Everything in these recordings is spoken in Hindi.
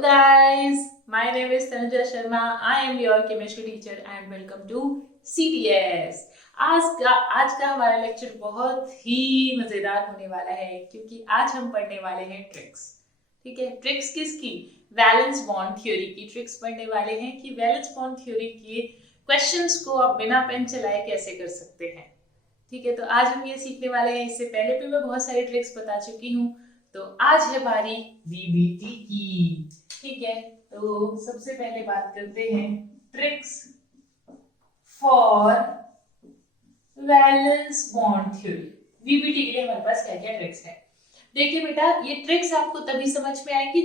guys, my name is Tanuja Sharma. I am your chemistry teacher and welcome to CTS. आज का हमारा लेक्चर बहुत ही मजेदार होने वाला है क्योंकि आज हम पढ़ने वाले हैं ट्रिक्स। ठीक है, ट्रिक्स किसकी? वैलेंस बॉन्ड थ्योरी की ट्रिक्स पढ़ने वाले हैं कि वैलेंस बॉन्ड थ्योरी के क्वेश्चंस को आप बिना पेन चलाए कैसे कर सकते हैं। ठीक है, तो आज हम ये सीखने वाले हैं। इससे पहले भी मैं बहुत सारी ट्रिक्स बता चुकी हूँ, तो आज है बारी वीबीटी की। ठीक है, तो सबसे पहले बात करते हैं tricks for valence bond theory. VBT के लिए हमारे पास क्या क्या ट्रिक्स है। देखिए बेटा, ये ट्रिक्स आपको तभी समझ में आएगी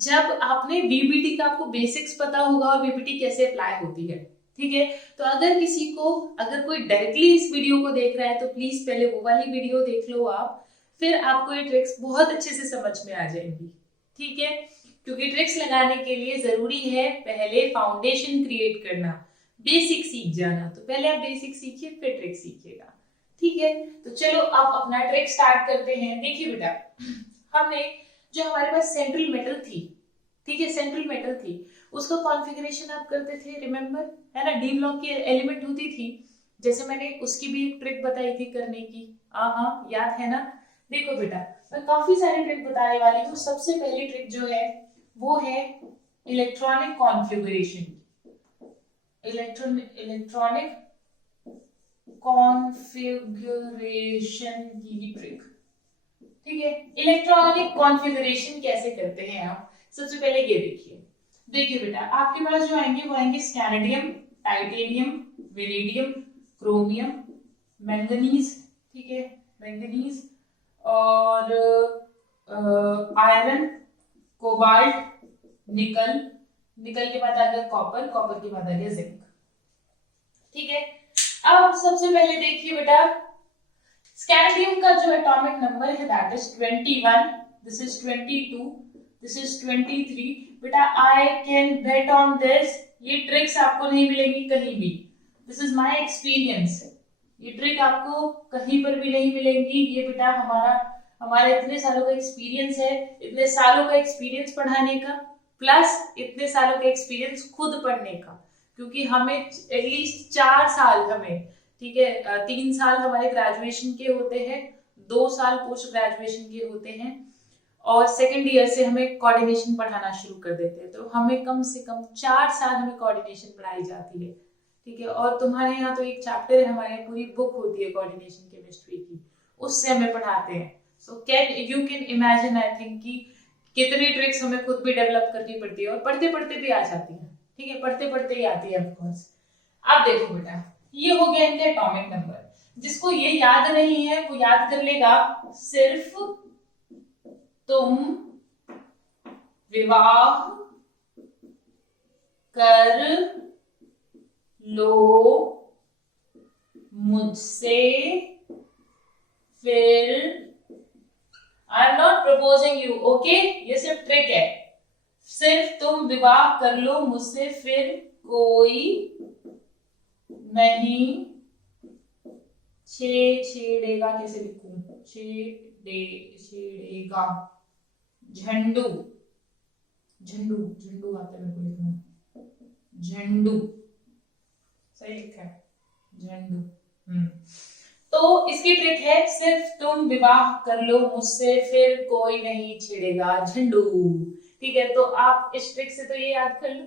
जब आपने वीबीटी का आपको बेसिक्स पता होगा और वीबीटी कैसे अप्लाई होती है। ठीक है, तो अगर कोई डायरेक्टली इस वीडियो को देख रहा है तो प्लीज पहले वो वाली वीडियो देख लो आप, फिर आपको ये ट्रिक्स बहुत अच्छे से समझ में आ जाएंगी। ठीक है, क्योंकि ट्रिक्स लगाने के लिए जरूरी है पहले फाउंडेशन क्रिएट करना, बेसिक सीख जाना। तो पहले आप बेसिक सीखिए फिर ट्रिक सीखिएगा। ठीक है, तो चलो अब अपना ट्रिक स्टार्ट करते हैं। देखिए बेटा, हमने जो हमारे पास सेंट्रल मेटल थी, ठीक है, सेंट्रल मेटल थी, उसका कॉन्फ़िगरेशन आप करते थे, रिमेम्बर है ना। डी ब्लॉक की एलिमेंट होती थी, जैसे मैंने उसकी भी एक ट्रिक बताई थी करने की। हाँ, याद है ना। देखो बेटा, मैं काफी सारी ट्रिक बताने वाली हूँ। सबसे पहली ट्रिक जो है वो है इलेक्ट्रॉनिक कॉन्फ़िगरेशन। इलेक्ट्रॉनिक कॉन्फ़िगरेशन की ट्रिक। ठीक है, इलेक्ट्रॉनिक कॉन्फ़िगरेशन कैसे करते हैं आप, सबसे पहले ये देखिए बेटा, आपके पास जो आएंगे वो आएंगे scandium, titanium, vanadium, chromium, manganese. ठीक है, मैंगनीज और आयरन, कोबाल्ट, निकल के बाद आ गया कॉपर के बाद आ गया जिंक। ठीक है, अब सबसे पहले देखिए बेटा, स्कैंडियम का जो एटॉमिक नंबर है that is 21, this is 22, this is 23। बेटा I can bet on this, ये ट्रिक्स आपको नहीं मिलेंगी कहीं भी। दिस इज माय एक्सपीरियंस, ये ट्रिक आपको कहीं पर भी नहीं मिलेंगी। ये बेटा हमारा इतने सालों का एक्सपीरियंस है, इतने सालों का एक्सपीरियंस पढ़ाने का प्लस इतने सालों का एक्सपीरियंस खुद पढ़ने का, क्योंकि हमें एटलीस्ट 4 साल हमें, ठीक है, 3 साल हमारे ग्रेजुएशन के होते हैं, 2 साल पोस्ट ग्रेजुएशन के होते हैं और सेकेंड ईयर से हमें कोऑर्डिनेशन पढ़ाना शुरू कर देते हैं। तो हमें कम से कम 4 साल हमें कोऑर्डिनेशन पढ़ाई जाती है। ठीक है, और तुम्हारे यहाँ तो एक चैप्टर है, हमारे पूरी बुक होती है कोऑर्डिनेशन केमिस्ट्री की, उससे हमें पढ़ाते हैं। So you can imagine I think कि कितनी ट्रिक्स हमें खुद भी डेवलप करनी पड़ती है और पढ़ते पढ़ते भी आ जाती है। ठीक है, पढ़ते पढ़ते ही आती है ऑफ कोर्स। अब देखो बेटा, ये हो गया इनके एटॉमिक नंबर। जिसको ये याद नहीं है वो याद कर लेगा, सिर्फ तुम विवाह कर लो मुझसे, फिर I am not proposing you, okay, ये सिर्फ ट्रिक है। सिर्फ तुम विवाह कर लो मुझसे, फिर कोई नहीं छेड़ेगा। कैसे लिखूं? छेड़ेगा, झंडू आता है मेरे को लिखना, झंडू सही लिखा है, झंडू। तो इसकी ट्रिक है, सिर्फ तुम विवाह कर लो मुझसे, फिर कोई नहीं छेड़ेगा, झंडू। ठीक है, तो आप इस ट्रिक से तो ये याद कर लो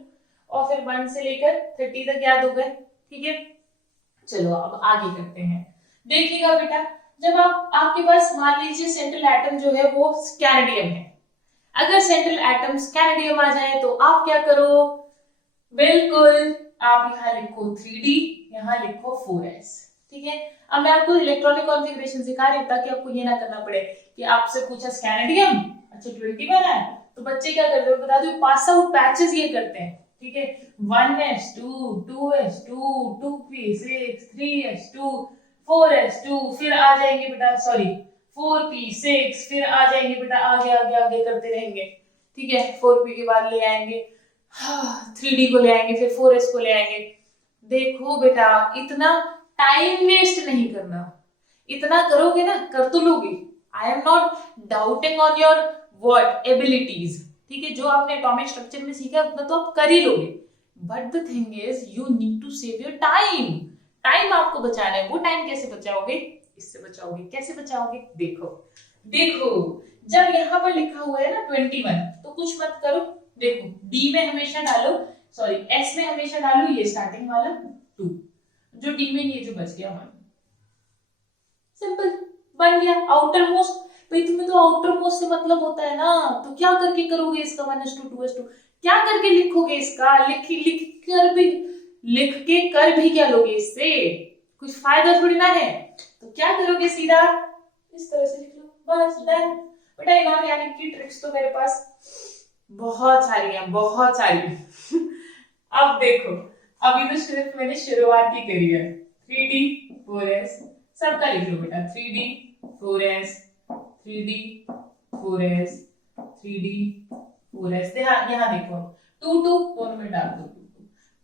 और फिर 1 से लेकर 30 तक याद हो गए। ठीक है, चलो अब आगे करते हैं। देखिएगा बेटा, जब आपके पास मान लीजिए सेंट्रल एटम जो है वो स्कैंडियम है, अगर सेंट्रल एटम स्कैंडियम आ जाए तो आप क्या करो? बिल्कुल, आप यहाँ लिखो 3D, यहाँ लिखो 4s। ठीक है, अब मैं आपको इलेक्ट्रॉनिक कॉन्फ़िगरेशन सिखा रही हूँ ताकि आपको ये ना करना पड़े कि आपसे पूछा स्कैंडियम, अच्छा 21 है, तो बच्चे क्या करते हैं बता दो, पास आउट पैचेस ये करते हैं। ठीक है, 1s2, 2s2, 2p6, 3s2, 4s2, फिर आ जाएंगे बेटा, सॉरी 4p6, फिर आ जाएंगे बेटा, आगे करते रहेंगे। ठीक है, 4p के बाद ले आएंगे 3D को, ले आएंगे फिर 4s को ले आएंगे। देखो बेटा, इतना टाइम वेस्ट नहीं करना, इतना करोगे ना कर तो लोगे। I am not doubting on your what abilities, ठीक है, जो आपने एटॉमिक स्ट्रक्चर में सीखा है उतना तो आप कर ही लोगे, but the thing is you need to save your time. Time आपको बचाना है। वो टाइम कैसे बचाओगे? इससे बचाओगे। कैसे बचाओगे? देखो देखो, जब यहाँ पर लिखा हुआ है ना 21, तो कुछ मत करो, देखो डी में हमेशा डालो, सॉरी एस में हमेशा डालो ये स्टार्टिंग वाला 2, जो डी में ये जो बच गया 1, सिंपल बन गया आउटर मोस्ट। भाई तुम्हें तो आउटर मोस्ट से मतलब होता है ना, तो क्या करके करोगे इसका 1:2 2:2, क्या करके लिखोगे इसका? लिख के कर भी क्या लोगे इससे? कुछ फायदा थोड़ी ना है। तो क्या करोगे, सीधा इस तरह से लिख लो, बस डन। बेटा इनऑर्गेनिक की ट्रिक्स तो मेरे पास बहुत सारी हैं, बहुत सारी। अब देखो, अभी तो सिर्फ मैंने शुरुआत ही करी है। 3D 4S सबका लिख लो बेटा, 3D 4S 3D 4S 3D 4S। यहाँ देखो 2 2 दोनों में डाल दो,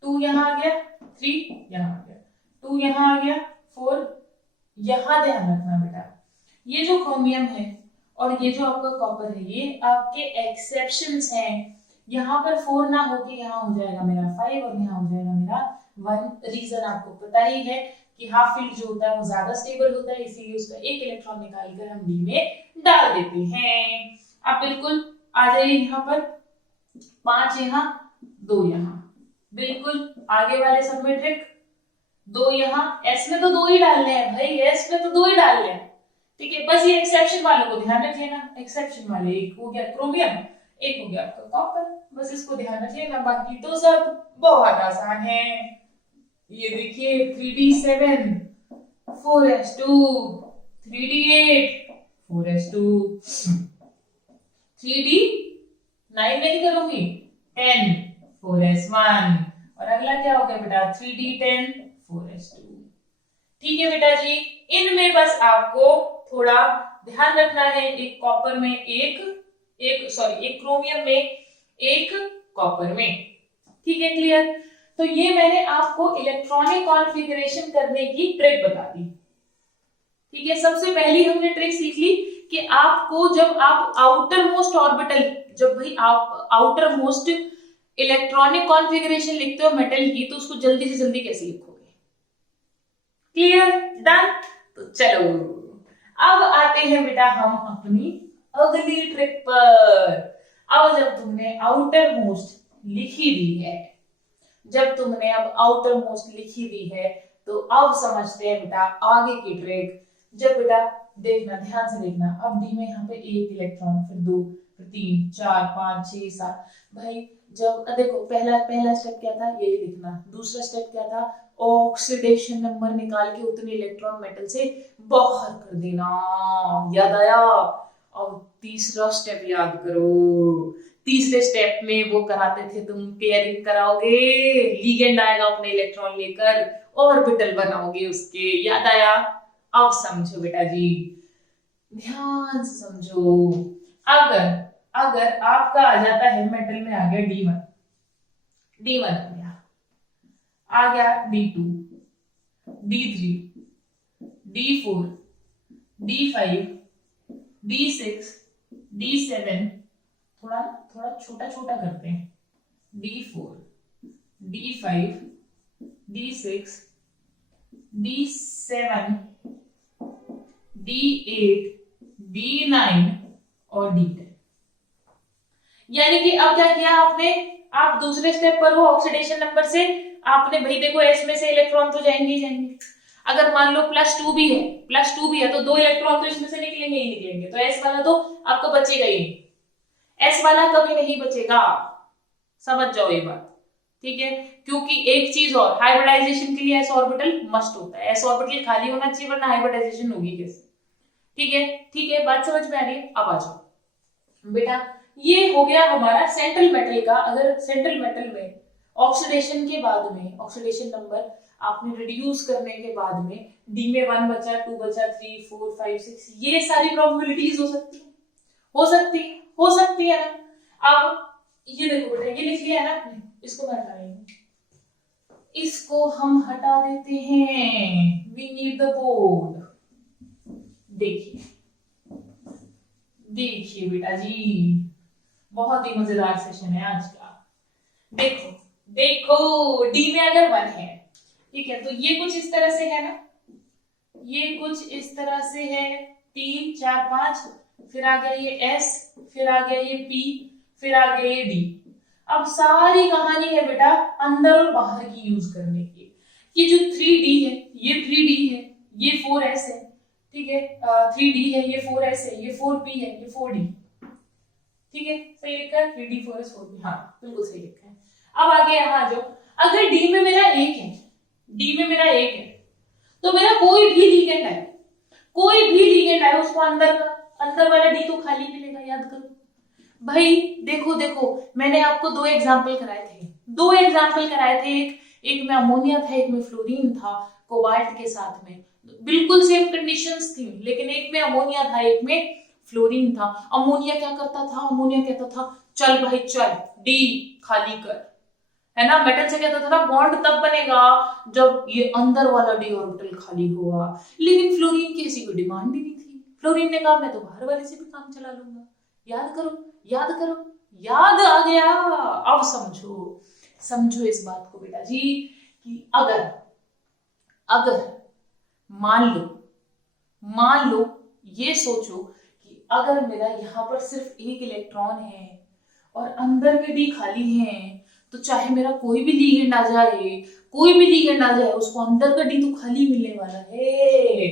2 यहाँ आ गया, 3 यहाँ आ गया, 2 यहाँ आ गया, 4 यहाँ। ध्यान रखना बेटा, ये जो क्रोमियम है और ये जो आपका कॉपर है, ये आपके एक्सेप्शंस हैं। यहाँ पर 4 ना होके यहाँ हो जाएगा मेरा 5 और यहाँ हो जाएगा मेरा 1। रीजन आपको पता ही है कि हाफ फील्ड जो होता है वो ज्यादा स्टेबल होता है, इसीलिए उसका एक इलेक्ट्रॉन निकालकर हम डी में डाल देते हैं। अब बिल्कुल आ जाइए यहाँ पर, 5 यहाँ 2 यहाँ, बिल्कुल आगे वाले सब में ट्रिक, 2 यहाँ, एस में तो 2 ही डालने हैं भाई, एस में तो 2 ही डालने हैं, ठीक है। बस ये एक्सेप्शन वालों को ध्यान रख लेना, एक्सेप्शन वाले एक हो गया क्रोमियम, एक हो गया आपका कॉपर, बस इसको ध्यान रख लेना, बाकी तो सब बहुत आसान है। ये देखिए 3D7 4S2 3D8 4S2 3D9 नहीं करूंगी 10 4S1 और अगला क्या हो गया बेटा 3D10 4S2। ठीक है बेटा जी, इनमें बस आपको थोड़ा ध्यान रखना है, एक कॉपर में एक क्रोमियम में एक कॉपर में, ठीक है क्लियर। तो ये मैंने आपको इलेक्ट्रॉनिक कॉन्फ़िगरेशन करने की ट्रिक बता दी, ठीक है। सबसे पहली हमने ट्रिक सीख ली कि आपको जब आप आउटर मोस्ट ऑर्बिटल, जब भाई आप आउटर मोस्ट इलेक्ट्रॉनिक कॉन्फ़िगरेशन लिखते हो मेटल की, तो उसको जल्दी से जल्दी कैसे लिखोगे, क्लियर डन। तो चलो अब आते हैं बेटा हम अपनी अगली ट्रिक पर। अब जब तुमने आउटर मोस्ट लिखी दी है, जब तुमने अब आउटर मोस्ट लिखी दी है, तो अब समझते हैं बेटा आगे की ट्रिक। जब बेटा देखना, ध्यान से देखना, अब डी में यहाँ पे 1 इलेक्ट्रॉन, फिर 2, फिर 3 4 5 6 7, भाई जब देखो पहला स्टेप क्या था, यही लिखना। दूसरा स्टेप क्या था, ऑक्सीडेशन नंबर निकाल के उतने इलेक्ट्रॉन मेटल से बाहर कर देना, याद आया। और तीसरा स्टेप याद करो, तीसरे स्टेप में वो कराते थे, तुम पेयरिंग कराओगे, लिगेंड आएगा अपने इलेक्ट्रॉन लेकर, ऑर्बिटल बनाओगे उसके, याद आया। अब समझो बेटा जी, ध्यान से समझो। अगर आपका आ जाता है मेटल में, आ गया D1 आ गया D2 D3 D4 D5 D6 D7, थोड़ा छोटा छोटा करते हैं, D4 D5 D6 D7 D8 D9 और D10। यानी कि अब क्या किया आपने, आप दूसरे स्टेप पर हो, ऑक्सीडेशन नंबर से आपने, भाई देखो एस में से इलेक्ट्रॉन तो जाएंगे ही जाएंगे। अगर मान लो +2 भी है तो 2 इलेक्ट्रॉन तो इसमें से निकलेंगे ही निकलेंगे, तो एस वाला तो आपका बचेगा ही नहीं, एस वाला कभी नहीं बचेगा, समझ जाओ ये बात, ठीक है। क्योंकि एक चीज और, हाइब्रिडाइजेशन के लिए एस ऑर्बिटल मस्ट होता है, एस ऑर्बिटल खाली होना चाहिए वरना हाइब्रिडाइजेशन होगी कैसे, ठीक है बात समझ में आ रही है। अब आ जाओ बेटा, ये हो गया हमारा सेंट्रल मेटल का। अगर सेंट्रल मेटल में ऑक्सीडेशन के बाद में, ऑक्सीडेशन नंबर आपने रिड्यूस करने के बाद में डी में 1 बचा, 2 बचा, 3 4 5 6, ये सारी प्रोबेबिलिटीज हो सकती है ना। अब ये देखो बेटा, ये लिख लिया है ना आपने, इसको मैं हटा रही हूँ, इसको हम हटा देते हैं, वी नीड द बोर्ड। देखिए बेटा जी, बहुत ही मजेदार सेशन है आज का। देखो देखो डी में अगर 1 है, ठीक है, तो ये कुछ इस तरह से है ना, ये कुछ इस तरह से है, 3 4 5, फिर आ गया ये S, फिर आ गया ये P, फिर आ गया ये D। अब सारी कहानी है बेटा अंदर और बाहर की यूज करने की। ये जो 3D है, ये 3D है, ये 4S है, ठीक है, 3D है, ये 4S है, ये 4P है, ये 4D, ठीक है, सही लिखा है 3D 4S 4P, हाँ बिल्कुल सही लिखा है। अब आगे यहाँ जो, अगर D में मेरा 1 है, D में मेरा 1 है, तो मेरा कोई भी लिगेंड है, कोई भी लिगेंड है, उसको अंदर वाला D तो खाली मिलेगा, याद करो भाई। देखो देखो मैंने आपको 2 एग्जाम्पल कराए थे, 2 एग्जाम्पल कराए थे, एक में अमोनिया था, एक में फ्लोरीन था कोबाल्ट के साथ में, बिल्कुल सेम कंडीशंस थी, लेकिन एक में अमोनिया था, एक में फ्लोरीन था। अमोनिया क्या करता था, अमोनिया कहता था चल भाई चल डी खाली कर, है ना, मेटल से कहता था ना बॉन्ड तब बनेगा जब ये अंदर वाला डी ऑर्बिटल खाली होगा, लेकिन फ्लोरीन की ऐसी कोई डिमांड ही नहीं थी, फ्लोरीन ने कहा मैं तो बाहर वाले से भी काम चला लूंगा। याद करो याद करो, याद आ गया। अब समझो, समझो इस बात को बेटा जी कि अगर अगर मान लो ये सोचो कि अगर मेरा यहाँ पर सिर्फ एक इलेक्ट्रॉन है और अंदर के डी खाली हैं, तो चाहे मेरा कोई भी लिगेंड आ जाए, कोई भी लिगेंड आ जाए, उसको अंदर का डी तो खाली मिलने वाला है,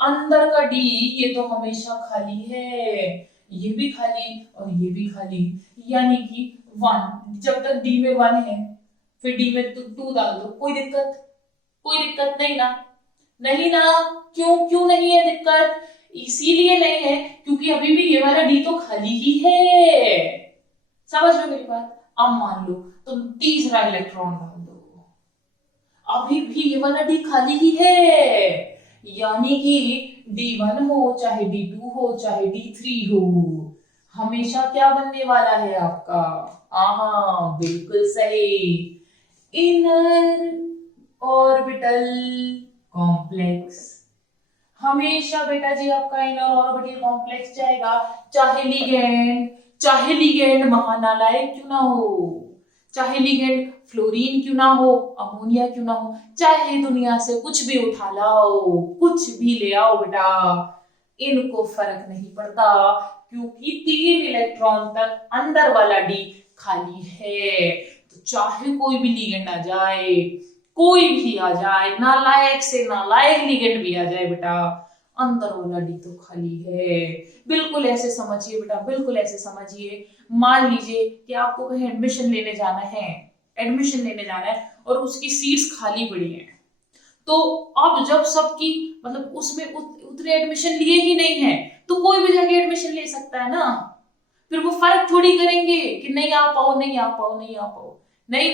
अंदर का डी ये तो हमेशा खाली है, ये भी खाली और ये भी खाली, यानी कि 1, जब तक डी में 1 है, फिर डी में 2 डाल दो, कोई दिक्कत नहीं ना, नहीं ना, क्यों नहीं है दिक्कत, इसीलिए नहीं है क्योंकि अभी भी ये वाला डी तो खाली ही है, समझ लो मेरी बात। अब मान लो तुम तीसरा इलेक्ट्रॉन डाल दो, अभी भी ये वाला डी खाली ही है, यानी कि D1 हो चाहे D2 हो चाहे D3 हो, हमेशा क्या बनने वाला है आपका, हाँ बिल्कुल सही, इनर ऑर्बिटल कॉम्प्लेक्स। हमेशा बेटा जी आपका इनर ऑर्बिटल कॉम्प्लेक्स जाएगा, चाहे लिगेंड महानालायक क्यों ना हो, चाहे लिगेंड फ्लोरीन क्यों ना हो, अमोनिया क्यों ना हो, चाहे दुनिया से कुछ भी उठा लाओ, कुछ भी ले आओ बेटा, इनको फर्क नहीं पड़ता, क्योंकि 3 इलेक्ट्रॉन तक अंदर वाला डी खाली है। तो चाहे कोई भी लिगेंड आ जाए, कोई भी आ जाए, नालायक से नालायक लिगेंड भी आ जाए बेटा, अंदर वाला डी तो खाली है। बिल्कुल ऐसे समझिए बेटा, बिल्कुल ऐसे समझिए। मान लीजिए कि आपको कहीं एडमिशन लेने जाना है और उसकी सीट्स खाली पड़ी हैं, तो अब जब सबकी मतलब उसमें उतने एडमिशन लिए ही नहीं है, तो कोई भी जाके एडमिशन ले सकता है ना, फिर वो फर्क थोड़ी करेंगे कि नहीं आ पाओ, नहीं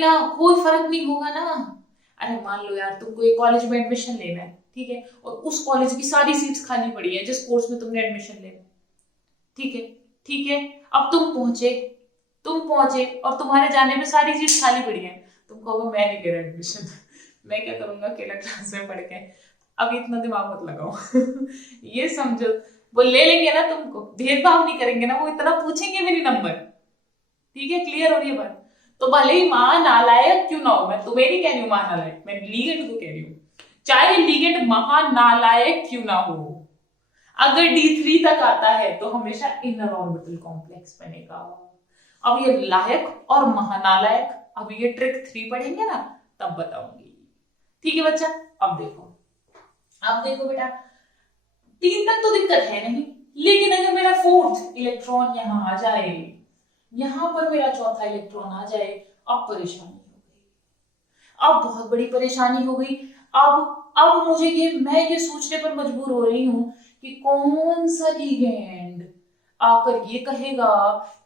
ना, कोई फर्क नहीं होगा ना। अरे मान लो यार तुमको एक कॉलेज में एडमिशन लेना है, ठीक है, और उस कॉलेज की सारी सीट्स खाली पड़ी है जिस कोर्स में तुमने एडमिशन लेना, ठीक है, अब तुम पहुंचे और तुम्हारे जाने में सारी सीट्स खाली पड़ी है, तुम कहोगे मैं नहीं ले रहा एडमिशन मैं क्या करूंगा अकेला क्लास में पढ़ के, अब इतना दिमाग मत लगाओ ये समझो, वो ले लेंगे ना, तुमको भेदभाव नहीं करेंगे ना, वो इतना पूछेंगे भी नहीं नंबर, ठीक है, क्लियर हो रही है बात। तो भले ही महानालायक क्यों ना हो, मैं तुम्हें नहीं कह रही हूँ महानालायक, मैं लिगेंड को कह रही हूँ, चाहे लिगेंड महानालायक क्यों ना हो, अगर D3 तक आता है तो हमेशा इनर ऑर्बिटल कॉम्प्लेक्स बनेगा। अब ये लायक और महानालायक, अब ये ट्रिक 3 पढ़ेंगे ना तब बताऊंगी, ठीक है बच्चा। अब देखो बेटा, 3 तक तो दिक्कत है नहीं, लेकिन अगर मेरा 4th इलेक्ट्रॉन यहाँ आ जाए, यहां पर मेरा 4था इलेक्ट्रॉन आ जाए, अब परेशानी हो गई, अब बहुत बड़ी परेशानी हो गई। अब मुझे मैं ये सोचने पर मजबूर हो रही हूं कि कौन सा लिगेंड आकर ये कहेगा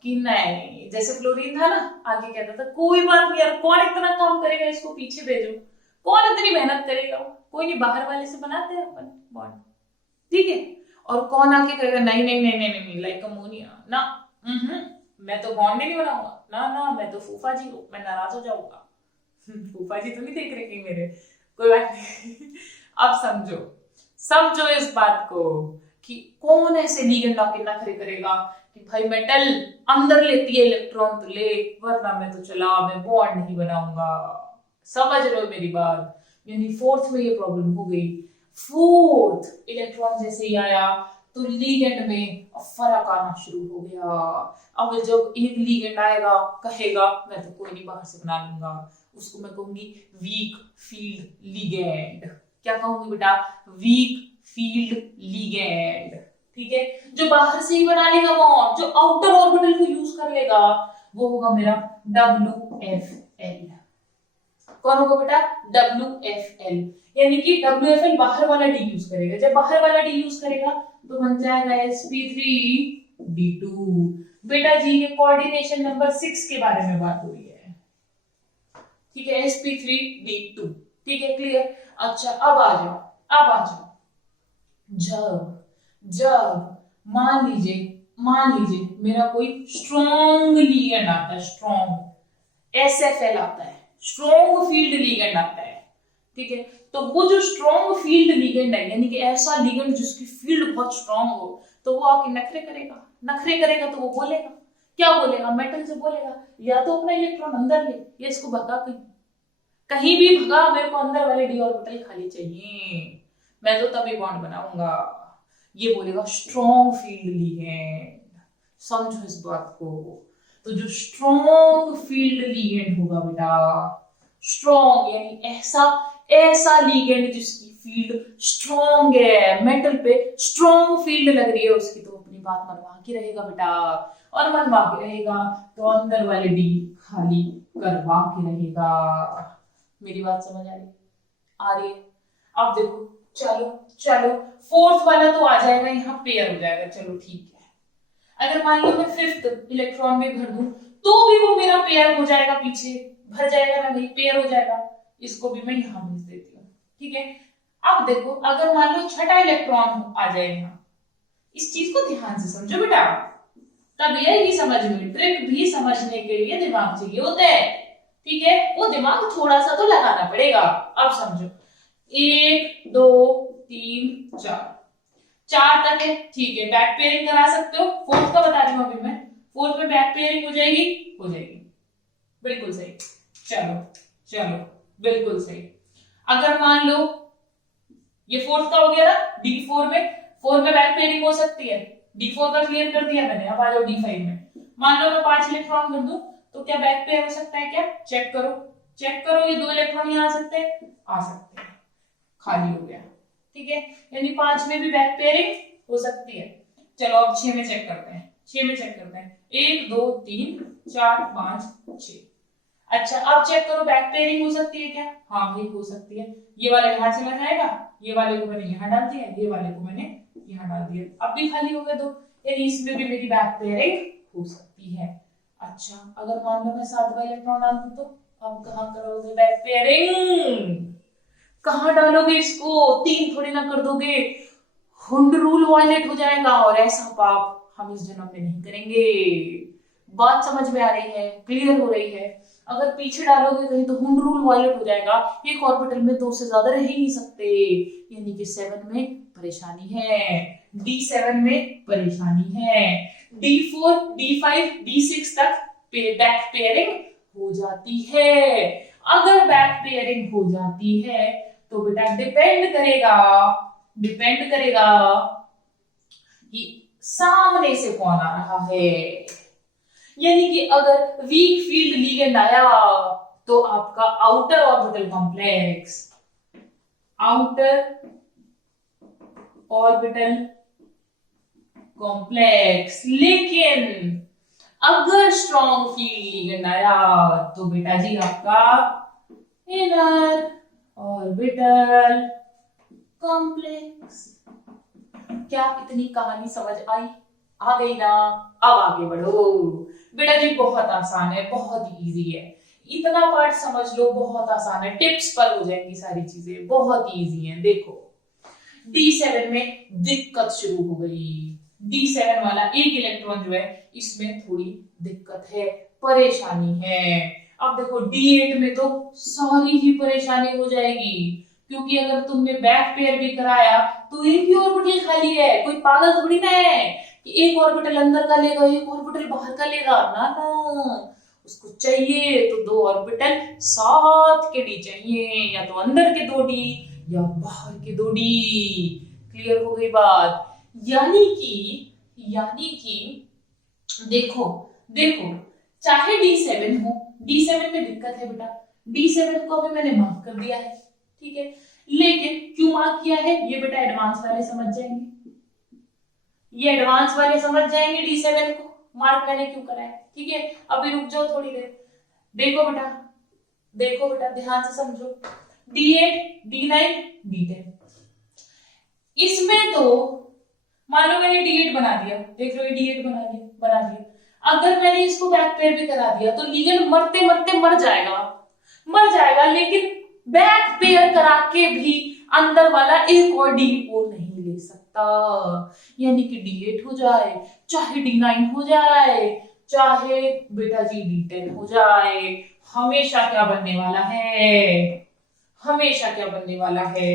कि नहीं, जैसे फ्लोरीन था ना, आगे कहता था कोई बात नहीं यार, कौन इतना काम करेगा, इसको पीछे भेजो, कौन इतनी मेहनत करेगा, कोई नहीं, बाहर वाले से बनाते हैं अपन बॉन्ड, ठीक है, और कौन आके कहेगा नहीं लाइक अमोनिया ना, मैं तो बॉन्ड नहीं बनाऊंगा ना, मैं तो फूफा जी हूँ, मैं नाराज हो जाऊंगा फूफा जी तो नहीं देख रहे मेरे, कोई बात नहीं अब समझो इस बात को कि कौन ऐसे लिगेंड आके नखरे करेगा कि भाई मेटल अंदर लेती है इलेक्ट्रॉन तो ले, वरना मैं तो चला, मैं बॉन्ड नहीं बनाऊंगा। समझ रहे हो मेरी बात? यानी फोर्थ में ये प्रॉब्लम हो गई। फोर्थ इलेक्ट्रॉन जैसे ही आया तो लिगेंड में फर्क आना शुरू हो गया। अब जब एक लिगेंड आएगा कहेगा मैं तो कोई नहीं बाहर से बना लूंगा, उसको मैं कहूंगी वीक फील्ड लिगेंड। क्या कहूंगी बेटा? Weak field ligand. ठीक है, जो बाहर से ही बना लेगा बॉन्ड, जो आउटर ऑर्बिटल को यूज कर लेगा, वो होगा मेरा WFL। कौन होगा बेटा? WFL। यानी कि WFL बाहर वाला डी यूज करेगा। जब बाहर वाला डी यूज करेगा तो बन जाएगा sp3d2। बेटा जी ये कोऑर्डिनेशन नंबर 6 के बारे में बात हो रही है। ठीक है, sp3d2। ठीक है, क्लियर? अच्छा अब आ जाओ। जब मान लीजिए मेरा कोई स्ट्रॉन्ग लिगेंड आता है, स्ट्रॉन्ग SFL आता है, स्ट्रॉन्ग फील्ड लिगेंड आता है। ठीक है, तो वो जो स्ट्रॉन्ग फील्ड लिगेंड है, यानी कि ऐसा लिगेंड जिसकी फील्ड बहुत स्ट्रॉन्ग हो, तो वो आके नखरे करेगा तो वो बोलेगा, क्या बोलेगा? मेटल से बोलेगा या तो अपना इलेक्ट्रॉन अंदर ले, या इसको भगा कहीं भी भगा, मेरे को अंदर वाले डी ऑर्बिटल खाली चाहिए, मैं तो तभी बॉन्ड बनाऊंगा। ये बोलेगा स्ट्रॉन्ग फील्ड लिगेंड। समझो इस बात को। तो जो स्ट्रॉन्ग फील्ड लिगेंड होगा बेटा, स्ट्रॉन्ग यानी ऐसा लिगेंड जिसकी फील्ड स्ट्रॉन्ग है, मेटल पे स्ट्रॉन्ग फील्ड लग रही है उसकी, तो अपनी बात मनवा के रहेगा बेटा। और मनवा के रहेगा तो अंदर वाले डी खाली करवा के रहेगा। मेरी बात समझ आ रही है? अब देखो, चलो फोर्थ वाला तो आ जाएगा, यहाँ पेयर हो जाएगा। चलो ठीक है, अगर मान लो मैं फिफ्थ इलेक्ट्रॉन में भर दूं तो भी वो मेरा पेयर हो जाएगा, पीछे भर जाएगा ना भाई, पेयर हो जाएगा। इसको भी मैं यहाँ भेज देती हूँ। ठीक है, अब देखो अगर मान लो छठा इलेक्ट्रॉन आ जाए यहाँ, इस चीज को ध्यान से समझो बेटा, तब यही समझ में, ट्रिक भी समझने के लिए दिमाग चाहिए होता है। ठीक है, वो दिमाग थोड़ा सा तो लगाना पड़ेगा। अब समझो, 1 2 3 4 तक है। ठीक है, बैक पेयरिंग करा सकते हो। फोर्थ का बता रही हूं अभी मैं। फोर्थ में बैक पेयरिंग हो जाएगी, बिल्कुल सही। चलो बिल्कुल सही। अगर मान लो ये फोर्थ का हो गया ना, D4 में बैक पेयरिंग हो सकती है। D4 का क्लियर कर दिया मैंने। अब आ जाओ D5 में। मान लो मैं 5 इलेक्ट्रॉन कर दूं तो क्या बैक पेयर हो सकता है? क्या चेक करो, ये 2 इलेक्ट्रॉन यहाँ आ सकते हैं, खाली हो गया। ठीक है, यानी 5 में भी बैक पेयरिंग हो सकती है। चलो अब 6 में चेक करते हैं। 1 2 3 4 5 6। अच्छा अब चेक करो बैक पेयरिंग हो सकती है क्या? हाँ भाई हो सकती है। ये वाला यहाँ चला जाएगा, ये वाले को मैंने यहाँ डाल दिया, ये वाले को मैंने यहाँ डाल दिया, अब भी खाली हो गए 2, यानी इसमें भी मेरी बैक पेयरिंग हो सकती है। अच्छा अगर मान लो मैं 7वां इलेक्ट्रॉन डाल दूं तो अब कहाँ करोगे बैक पेयरिंग? कहाँ डालोगे इसको? 3 थोड़ी ना कर दोगे, हुंड रूल वायलेट हो जाएगा, और ऐसा पाप हम इस जन्म में नहीं करेंगे। बात समझ में आ रही है? क्लियर हो रही है? अगर पीछे डालोगे कहीं तो हुंड रूल वायलेट हो जाएगा। एक ऑर्बिटल में 2 से ज्यादा रह ही नहीं सकते, यानी कि 7 में परेशानी है, D7 में परेशानी है। D4 D5 D6 तक बैक पेयरिंग हो जाती है। अगर बैक पेयरिंग हो जाती है तो बेटा डिपेंड करेगा कि सामने से कौन आ रहा है। यानी कि अगर वीक फील्ड लिगेंड आया तो आपका आउटर ऑर्बिटल कॉम्प्लेक्स, लेकिन अगर स्ट्रॉन्ग फील्ड लिगेंड आया तो बेटा जी आपका इनर ऑर्बिटल कॉम्प्लेक्स। क्या इतनी कहानी समझ आ गई ना? अब आगे बढ़ो बेटा जी, बहुत आसान है, बहुत इजी है। इतना पार्ट समझ लो, बहुत आसान है, टिप्स पर हो जाएंगी सारी चीजें, बहुत इजी है। देखो D7 में दिक्कत शुरू हो गई। D7 वाला एक इलेक्ट्रॉन जो है इसमें थोड़ी दिक्कत है, परेशानी है। अब देखो D8 में तो सारी ही परेशानी हो जाएगी, क्योंकि अगर तुमने बैक पेयर भी कराया तो एक ही ऑर्बिटल खाली है, कोई पागल थोड़ी ना है एक ऑर्बिटल अंदर का लेगा, एक ऑर्बिटल बाहर का लेगा, ना ना, उसको चाहिए तो दो ऑर्बिटल साथ के डी चाहिए, या तो अंदर के दो डी या बाहर के दो डी। क्लियर हो गई बात? यानी कि देखो देखो, चाहे D7 हो, D7 में दिक्कत है बेटा, D7 को अभी मैंने मार्क कर दिया है, ठीक है, लेकिन क्यों मार्क किया है ये बेटा एडवांस वाले समझ जाएंगे, ये एडवांस वाले समझ जाएंगे D7 को मार्क मैंने क्यों करा है, ठीक है। अभी रुक जाओ थोड़ी देर, देखो बेटा ध्यान से समझो, D8, D9, D10, इसमें तो मान लो मैंने D8 बना दिया, देख लो ये D8 बना दिया, अगर मैंने इसको बैक पेयर भी करा दिया तो लिगेंड मरते मरते मर जाएगा, लेकिन बैक पेयर करा के भी अंदर वाला एक और D4 नहीं ले सकता, यानी कि D8 हो जाए, चाहे D9 हो जाए, चाहे बेटा जी D10 हो जाए, हमेशा क्या बनने वाला है,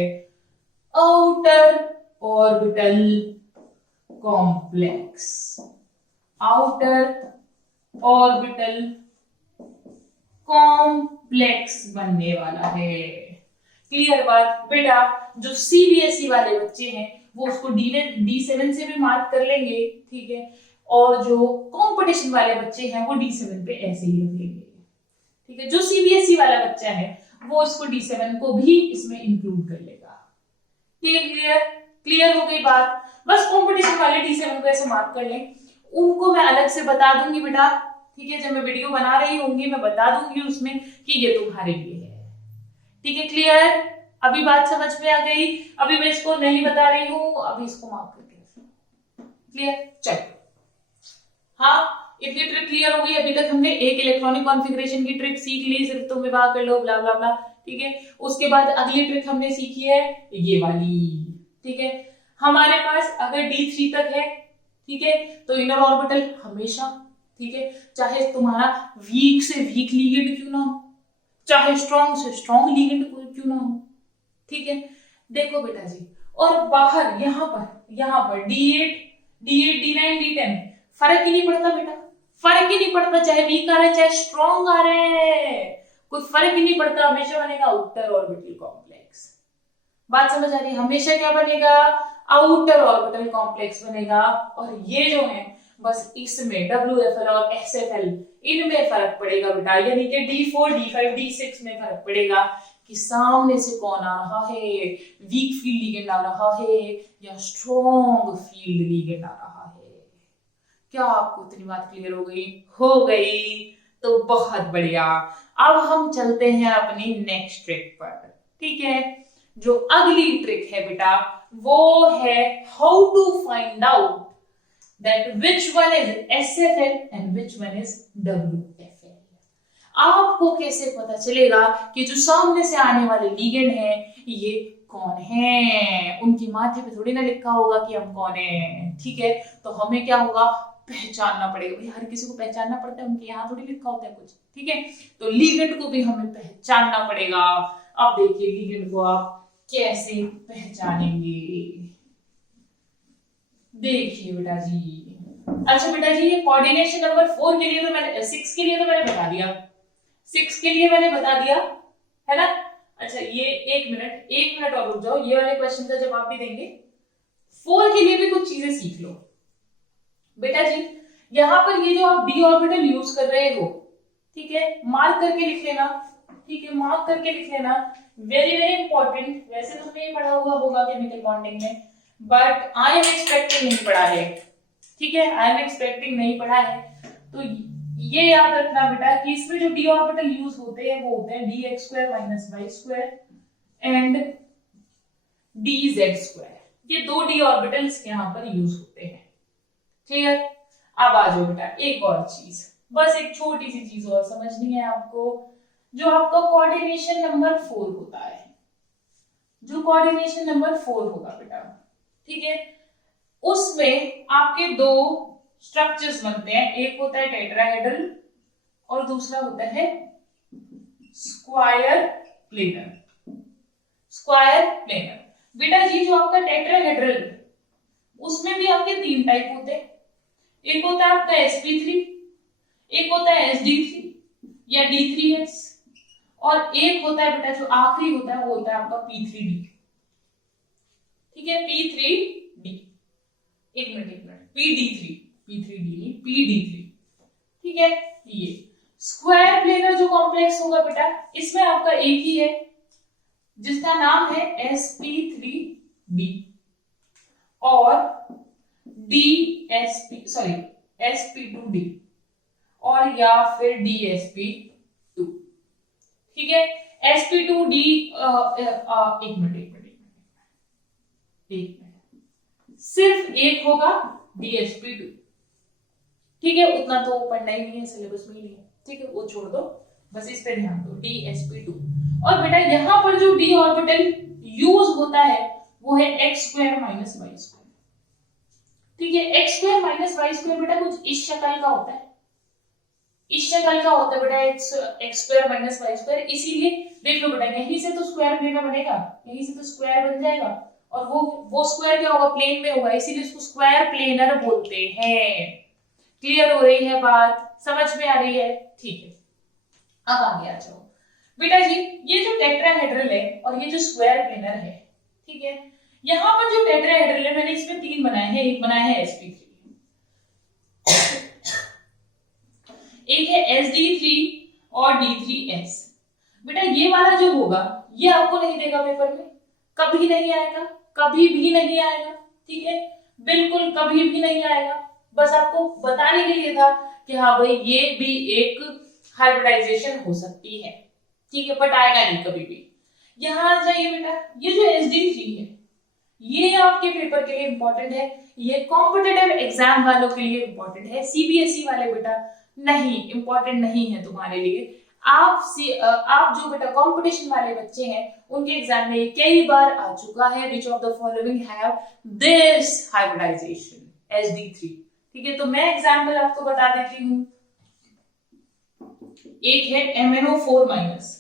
outer orbital complex, outer orbital complex बनने वाला है। क्लियर बात बेटा? जो सीबीएसई वाले बच्चे हैं वो उसको D7 से भी मार्क कर लेंगे, ठीक है, और जो कंपटीशन वाले बच्चे हैं वो D7 पे ऐसे ही रख लेंगे, ठीक है। जो सीबीएसई वाला बच्चा है वो इसको D7 को भी इसमें इंक्लूड कर लेगा, ठीक है। क्लियर हो गई बात? बस कंपटीशन वाले D7 को ऐसे मार्क कर लें, उनको मैं अलग से बता दूंगी बेटा, ठीक है, जब मैं वीडियो बना रही होंगी मैं बता दूंगी उसमें कि ये तुम्हारे लिए है, ठीक है। क्लियर? अभी बात समझ में आ गई? अभी मैं इसको नहीं बता रही हूं, अभी इसको मार्क करके, क्लियर? चलो, हाँ, इतनी ट्रिक क्लियर हो गई। अभी तक हमने एक इलेक्ट्रॉनिक कॉन्फ़िगरेशन की ट्रिक सीख ली, सिर्फ तुम विभाग कर लो, ब्ला ब्ला ब्ला, ठीक है। उसके बाद अगली ट्रिक हमने सीखी है ये वाली, ठीक है। हमारे पास अगर D3 तक है, ठीक है, तो इनर ऑर्बिटल हमेशा, ठीक है, चाहे तुम्हारा वीक से वीक लिगेंड क्यों ना हो, चाहे स्ट्रॉन्ग से स्ट्रॉन्ग लिगेंड क्यों ना हो, ठीक है। देखो बेटा जी, और बाहर यहाँ पर D8, D9, D10 फर्क ही नहीं पड़ता बेटा, फर्क ही नहीं पड़ता, चाहे वीक आ रहा है चाहे स्ट्रॉन्ग आ रहा है, कोई फर्क ही नहीं पड़ता, हमेशा बनेगा आउटर ऑर्बिटल कॉम्प्लेक्स। बात समझ आ रही है? हमेशा क्या बनेगा? आउटर ऑर्बिटल कॉम्प्लेक्स बनेगा। और ये जो है बस इसमें WFL और SFL इनमें फर्क पड़ेगा बेटा, यानी कि D4, D5, D6 में फर्क पड़ेगा कि सामने से कौन आ रहा है, वीक फील्ड लिगेंड आ रहा है या स्ट्रॉन्ग फील्ड लिगेंड आ रहा है। क्या आपको इतनी बात क्लियर हो गई? हो गई तो बहुत बढ़िया। अब हम चलते हैं अपनी नेक्स्ट ट्रिक पर, ठीक है। जो अगली ट्रिक है बेटा वो है how to find out that which one is SFL and which one is WFL। आपको कैसे पता चलेगा कि जो सामने से आने वाले लिगेंड है ये कौन है? उनकी माथे पे थोड़ी ना लिखा होगा कि हम कौन है, ठीक है। तो हमें क्या होगा? पहचानना पड़ेगा। भाई हर किसी को पहचानना पड़ता है, उनके यहाँ थोड़ी लिखा होता है कुछ, ठीक है। तो लिगेंड को भी हमें पहचानना पड़ेगा। अब देखिए लिगेंड को आप कैसे पहचानेंगे, देखिए बेटा जी। अच्छा बेटा जी, ये कोऑर्डिनेशन नंबर 4 के लिए तो मैंने 6 के लिए तो मैंने बता दिया, 6 के लिए मैंने बता दिया है ना। अच्छा ये एक मिनट और रुक जाओ, ये वाले क्वेश्चन का जवाब भी देंगे। 4 के लिए भी कुछ चीजें सीख लो बेटा जी। यहाँ पर ये जो आप d ऑर्बिटल यूज कर रहे हो, ठीक है, मार्क करके लिख लेना, ठीक है, मार्क करके लिख लेना, वेरी वेरी इंपॉर्टेंट। वैसे तुमने ये पढ़ा हुआ होगा केमिकल बॉन्डिंग में, बट आई एम एक्सपेक्टिंग नहीं पढ़ा है, ठीक है, आई एम एक्सपेक्टिंग नहीं पढ़ा है। तो ये याद रखना बेटा कि इसमें जो d ऑर्बिटल यूज होते हैं वो होते हैं dx² - y² एंड dz²। ये दो d ऑर्बिटल्स यहाँ पर यूज होते हैं, क्लियर। अब आ जाओ बेटा एक और चीज, बस एक छोटी सी चीज और समझनी है आपको। जो आपका कोऑर्डिनेशन नंबर 4 होता है, जो कोऑर्डिनेशन नंबर 4 होगा बेटा, ठीक है, उसमें आपके दो स्ट्रक्चर्स बनते हैं, एक होता है टेट्राहेड्रल और दूसरा होता है स्क्वायर प्लेनर। स्क्वायर प्लेनर बेटा जी, जो आपका टेट्राहेड्रल उसमें भी आपके 3 टाइप होते हैं, एक होता है आपका sp3, एक होता है sd3 या d3s, और एक होता है बेटा जो आखिरी होता है वो होता है आपका p3d। ठीक है, p3d, एक मिनट pd3, p3d नहीं pd3। ठीक है, ये स्क्वायर प्लेनर जो कॉम्प्लेक्स होगा बेटा इसमें आपका एक ही है जिसका नाम है sp3d और sp2d और या फिर dsp2। ठीक है, sp2d एक मिनट सिर्फ एक होगा dsp2। ठीक है, उतना तो पढ़ना ही नहीं है, सिलेबस में ही नहीं है। ठीक है, वो छोड़ दो, बस इस पे ध्यान दो, dsp2। और बेटा यहाँ पर जो d ऑर्बिटल यूज होता है वो है x square minus Y square. ठीक है, x square minus Y square बेटा कुछ इस शक्ल का होता है, इस शक्ल का होता है बेटा x square minus Y square. इसीलिए देख लो बेटा यहीं से तो स्क्वायर प्लेनर बनेगा, यहीं से तो स्क्वायर बन जाएगा, और वो स्क्वायर क्या होगा, प्लेन में होगा, इसीलिए इसको स्क्वायर प्लेनर बोलते हैं। क्लियर हो रही है बात, समझ में आ रही है? ठीक है, अब आगे आ जाओ बेटा जी। ये जो टेट्राहेड्रल है और ये जो स्क्वायर प्लेनर है, ठीक है, यहाँ पर जो टेट्राहेड्रल है मैंने इसमें तीन बनाए हैं, एक बनाया है sp3, एक है sd3 और d3s। बेटा ये वाला जो होगा ये आपको नहीं देगा पेपर में, कभी नहीं आएगा, कभी भी नहीं आएगा। ठीक है, बिल्कुल कभी भी नहीं आएगा। बस आपको बताने के लिए था कि हाँ भाई ये भी एक हाइब्रिडाइजेशन हो सकती है। ठीक है, बट आएगा नहीं कभी भी। यहाँ आ जाइए बेटा, ये जो sd3 है ये आपके पेपर के लिए इंपॉर्टेंट है, ये कॉम्पिटिटिव एग्जाम वालों के लिए इंपॉर्टेंट है, सीबीएसई वाले बेटा नहीं, इंपॉर्टेंट नहीं है तुम्हारे लिए। आप जो बेटा कंपटीशन वाले बच्चे हैं उनके एग्जाम में कई बार आ चुका है, which of the following have this hybridisation sd3। ठीक है, तो मैं एग्जाम्पल आपको बता देती हूँ। एक है MnO4 माइनस,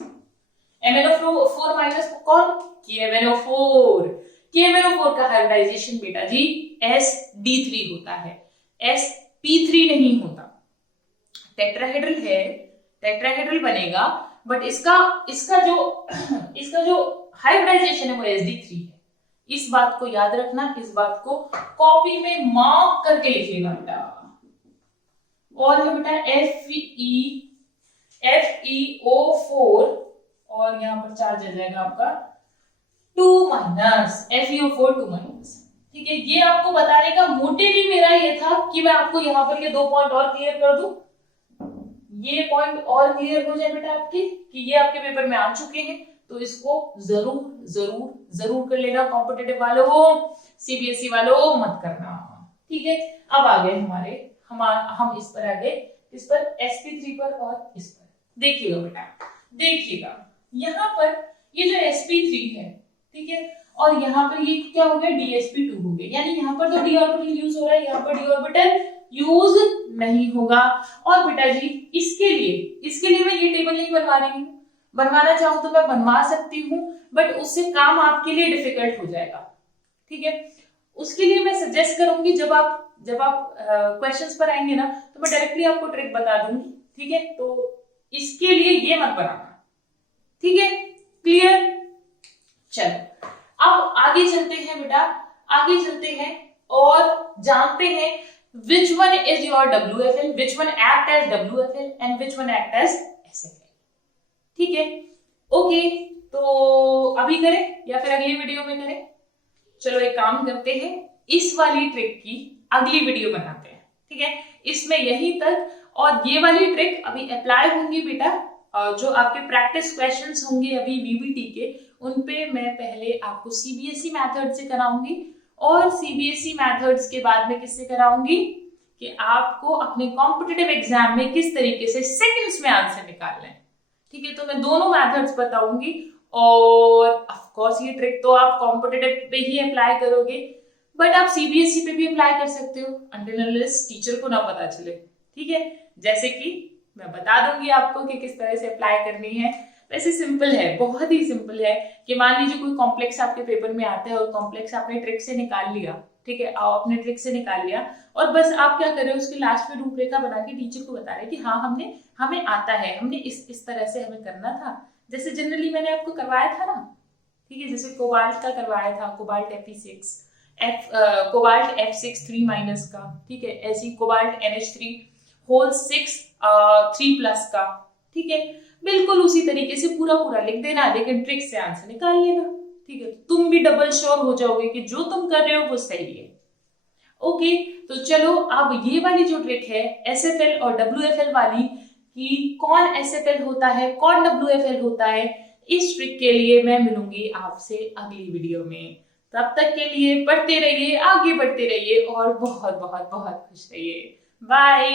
MnO4 माइनस कौन, KMnO4 का हाइब्रिडाइजेशन बेटा जी sd3 होता है, sp3 नहीं होता। टेट्राहेड्रल है, टेट्राहेड्रल बनेगा, बट इसका जो हाइब्रिडाइजेशन है वो sd3 है। इस बात को याद रखना, इस बात को कॉपी में मार्क करके लिखिएगा बेटा। और है बेटा FeO4 और यहाँ पर चार्ज आ जाएगा आपका 2 माइनस, FeO4 2 माइनस। ठीक है, ये आपको बताने का मोटिव ही मेरा ये था कि मैं आपको यहाँ पर ये 2 पॉइंट और क्लियर कर दूं, ये पॉइंट और क्लियर हो जाए बेटा आपके कि ये आपके पेपर में आ चुके हैं, तो इसको जरूर जरूर जरूर कर लेना। कॉम्पिटिटिव वालों, सीबीएसई वालों मत करना। ठीक है, अब आ गए हम इस पर आ गए, इस पर sp3 पर और इस पर देखिएगा बेटा, देखिएगा यहाँ पर ये जो sp3 है, ठीक है, और यहाँ पर ये क्या हो गया, dsp2 हो गया, यानी यहाँ पर तो d ऑर्बिटल यूज हो रहा है, यहाँ पर d ऑर्बिटल यूज नहीं होगा। और बेटा जी इसके लिए मैं ये टेबल नहीं बनवा रही हूँ, बनवाना चाहूँ तो मैं बनवा सकती हूँ, बट उससे काम आपके लिए डिफिकल्ट हो जाएगा। ठीक है, उसके लिए मैं सजेस्ट करूंगी जब आप क्वेश्चंस पर आएंगे ना तो मैं डायरेक्टली आपको ट्रिक बता दूंगी। ठीक है, तो इसके लिए ये मत बनाना। ठीक है, क्लियर? चलो अब आगे चलते हैं बेटा, आगे चलते हैं और जानते हैं which one is your WFL, which one act as WFL and which one act as SFL। ठीक है, ओके, तो अभी करें या फिर अगली वीडियो में करें? चलो एक काम करते हैं, इस वाली ट्रिक की अगली वीडियो बनाते हैं। ठीक है, इसमें यहीं तक, और ये वाली ट्रिक अभी अप्लाई होंगी बेटा, जो आपके प्रैक्टिस क्वेश्चंस होंगे अभी वीबीटी के, उनपे मैं पहले आपको सीबीएसई मेथड से कराऊंगी, और सीबीएसई मेथड्स के बाद में किससे कराऊंगी कि आपको अपने कॉम्पिटिटिव एग्जाम में किस तरीके से सेकंड्स में आंसर निकालना है। ठीक है, तो मैं दोनों मेथड्स बताऊंगी, और ऑफ कोर्स ये ट्रिक तो आप कॉम्पिटिटिव पे ही अप्लाई करोगे, बट आप सीबीएसई पे भी अप्लाई कर सकते हो अनटिल अनलेस टीचर को ना पता चले। ठीक है, जैसे कि मैं बता दूंगी आपको कि किस तरह से अप्लाई करनी है। वैसे सिंपल है, बहुत ही सिंपल है कि मान लीजिए कोई कॉम्प्लेक्स आपके पेपर में आता है और कॉम्प्लेक्स आपने ट्रिक से निकाल लिया, ठीक है, आओ अपने ट्रिक से निकाल लिया और बस आप क्या कर रहे हो, उसकी लास्ट में रूपरेखा बना के टीचर को बता रहे कि हाँ हमें आता है, हमने इस तरह से हमें करना था, जैसे जनरली मैंने आपको करवाया था ना, ठीक है, जैसे कोबाल्ट का करवाया था, कोबाल्ट Fe6 कोबाल्ट F6 3- का, ठीक है, ऐसी कोबाल्ट NH3 होल 6 3+ का, ठीक है, बिल्कुल उसी तरीके से पूरा लिख देना, लेकिन ट्रिक से आंसर निकाल लेना, ठीक है, तुम भी डबल श्योर हो जाओगे कि जो तुम कर रहे हो वो सही है। ओके, तो चलो अब ये वाली जो ट्रिक है SFL और WFL वाली, कि कौन SFL होता है कौन WFL होता है, इस ट्रिक के लिए मैं मिलूंगी आपसे अगली वीडियो में। तब तक के लिए पढ़ते रहिए, आगे बढ़ते रहिए और बहुत बहुत बहुत खुश रहिए। बाय।